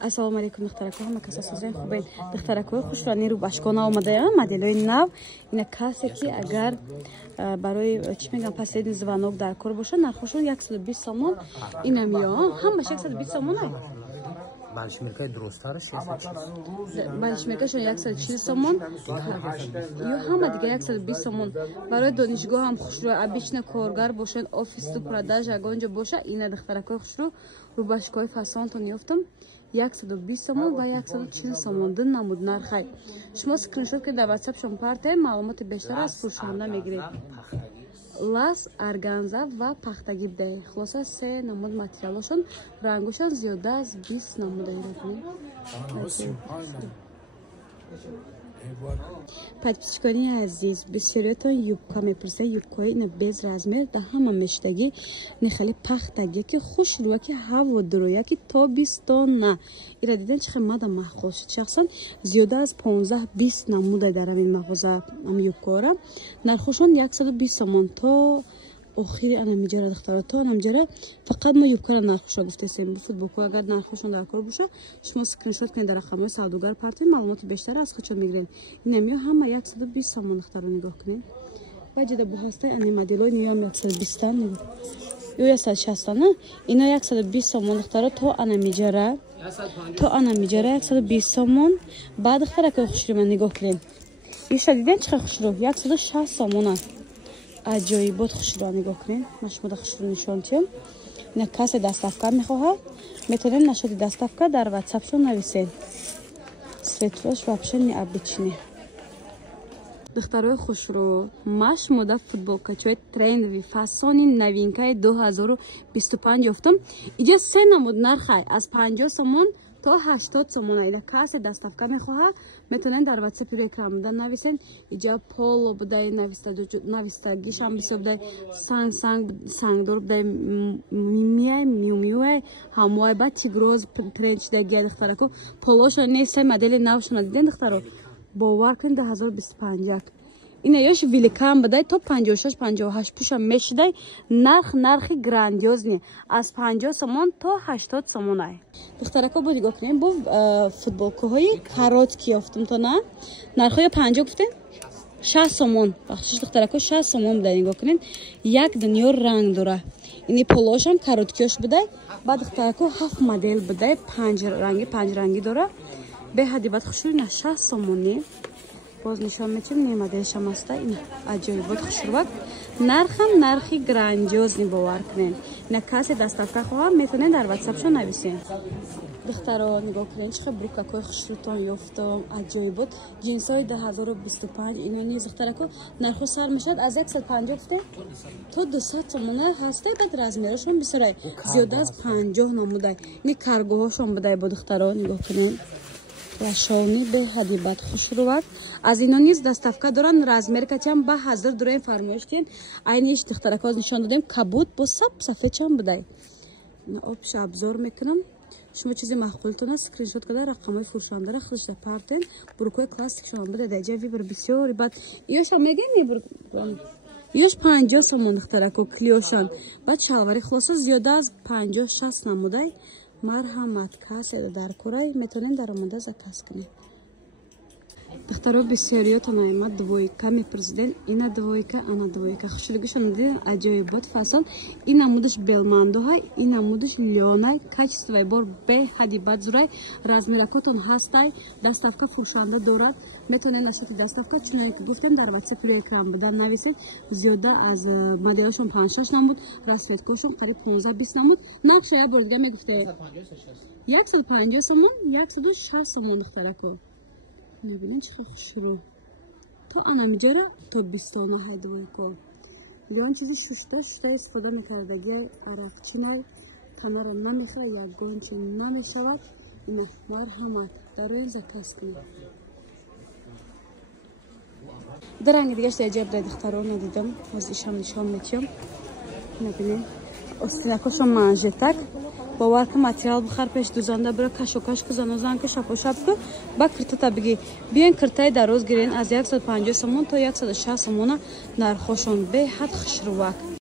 Ассалому алейкум духтарако, ҳама каса созен хубен. Духтаракои хушрани рӯ башкона омадаям, моделои нав. Ина касе ки агар барои чӣ мегӯям последний звонок дар кор боша, нархошон 120 сомон. Инам ё, ҳамаш 120 сомон ай. Балишмиркаи дурусттараш 140. Балишмиркашон 140 сомон. Ё ҳама дига 120 сомон. Барои донишгоҳ ҳам хушрӯ, обычно коргар бошен, офису продажа агонҷо боша, ина духтаракои хушрӯ рӯбашкои фасонтон ёфтам. 120 сомон ва 140 сомон ду намуд нархай. Шумо скриншот ки дар WhatsApp шон парте маълумоти бештар аз фурӯшанда мегиред. Лас, органза ва пахтагӣ бдай. Хулоса се намуд материалошон, рангошон зиёда аз 20 намуда ирад. Подписчикони азиз, бисёриятон юбка мепурсед, юбкаи ина без размер да ҳама мештагӣ, не хеле пахтагӣ ки хуш рӯя ки ҳаво дуроя ки тобистона. Ира дидан чӣ хел мада маҳфуз шуд. Шахсан зиёда аз 15-20 намуда дар ҳамин мағоза ам юбкаора. Нархошон 120 сомон то охири анамиҷара духтаро то анамиҷара фақат мо юбкара нархошро гуфтесем. Бу футболка агар нархошон дар кор боша, шумо скриншот кунед дар рақамҳои савдогар партии маълумоти бештар аз худшон мегиред. Инам ё ҳама 120 сомон духтаро нигоҳ кунед. Баҷида буҳостаи ани моделои ниям 120 нигоҳ. Ё 160 на? Ино 120 сомон духтаро то анамиҷара. То анамиҷара 120 сомон. Баъд духтаракои хушрӯ ман нигоҳ кунед. Иша диден чӣ хел хушрӯ? 160 сомон аст. Аҷоибот хушрӯ нигоҳ кунед. Ман шумода хушрӯ нишон диҳам. Ина касе доставка мехоҳад, метавонед нашоди доставка дар WhatsApp шон нависед. Светлош вообще необычный. Духтарои хушрӯ, ман шумода футболкачои трендови фасони новинкаи 2025 ёфтам. Иҷо се намуд нархай аз 50 сомон то 80 сомон. Ида касе доставка мехоҳад, метавонед дар WhatsApp реклама буда нависен. Иҷо поло будай навистагишам бисёр будай, сангдор будай, миуай ҳамоай ба тигроз тренд шудаги духтарако. Полошо несай модели навшона диден духтаро. Бовар кунед 2025. Ина ёш великан будай то 56-58 пуша мешудай. Нархи грандиозни аз 50 сомон то 80 сомон ай. Духтарако бо нигоҳ кунед, бо футболкаҳои каротки ёфтам то на. Нархои 50 гуфтем 60 сомон. Бахшиш духтарако 60 сомон будай нигоҳ кунед. Як дунё ранг дора. Ини полошам кароткиёш будай. Ба духтарако 7 модел будай, 5 ранги дора. Беҳади бад хушрӯ на 60 сомони. Боз нишон метим не моделшам аста. Ин аҷоибот хушрӯвак. Нархам нархи грандиозни бовар кунед. Ина касе доставка хоҳад, метавонед дар WhatsApp шон нависед. Духтаро нигоҳ кунед, чӣ хел брукакои хушрӯтон ёфтам. Аҷоибот ҷинсои 2025. Ино низ духтарако нархо сар мешавад аз 150 гуфтем то 200 сомона ҳасте. Бад размерашон бисёрай зиёда аз 50 намудай. Ини каргоҳошон будай бо духтаро нигоҳ кунед. Лашони беҳади бад хушрӯвак. Аз ино низ доставка доран, размеркачам ба ҳазир дураем фармоиш диҳен. Айниш духтарако нишон додем, кабуд бо сафедчам будай. Обши обзор мекунам. Шумо чизи маъқултона скриншот карда рақамҳои фурӯшандаро худашда партен. Бурукои классикшон буде даҷа вибр бисёри бад. Иёша мегем не бурук. Иёш 50 сомон духтарако клиёшан. Бад шалвари хулоса зиёда аз 50-60 намудай. Марҳамат, касе дар курай метавонед даромада заказ кунед. Духтаро бисёриётон омад двойка мепурсиден. Ина двойка, ана двойка. Хушрӯгишон диден аҷоибот фасон. Ин намудаш белмандоҳай, ин намудаш лёнай, качествои бор беҳади бад зурай. Размеракотон ҳастай, доставка фурӯшанда дорад. Метавонед насоти доставка чуноне ки гуфтем дар WhatsApp реклама буда нависед. Зиёда аз моделашон 5-6 намуд, расветкошон қариб 15-20 намуд. Нақша я бор дига мегуфтед 150 сомон, 160 сомон духтарако. Набинен чӣ хел хушрӯ. То анамиҷара то бистона ҳайдвойко. Леон чизи шушта истифода мекардаги арақчинай танаро намехӯра, ягончи намешавад. Ина марҳамат, дароен заказ кунед. Даранги дигаш даҷаб дай духтаро надидам. Аз ишам нишон метиём. Набинен остинакошон манжетак. Бовар ки материал бухар пеш дузанда бира кашокаш ку занозан ки шапошап ку ба киртата биги биен киртаи дароз гирен аз 150 сомон то 160 сомона нархошон беҳад хушрӯвак.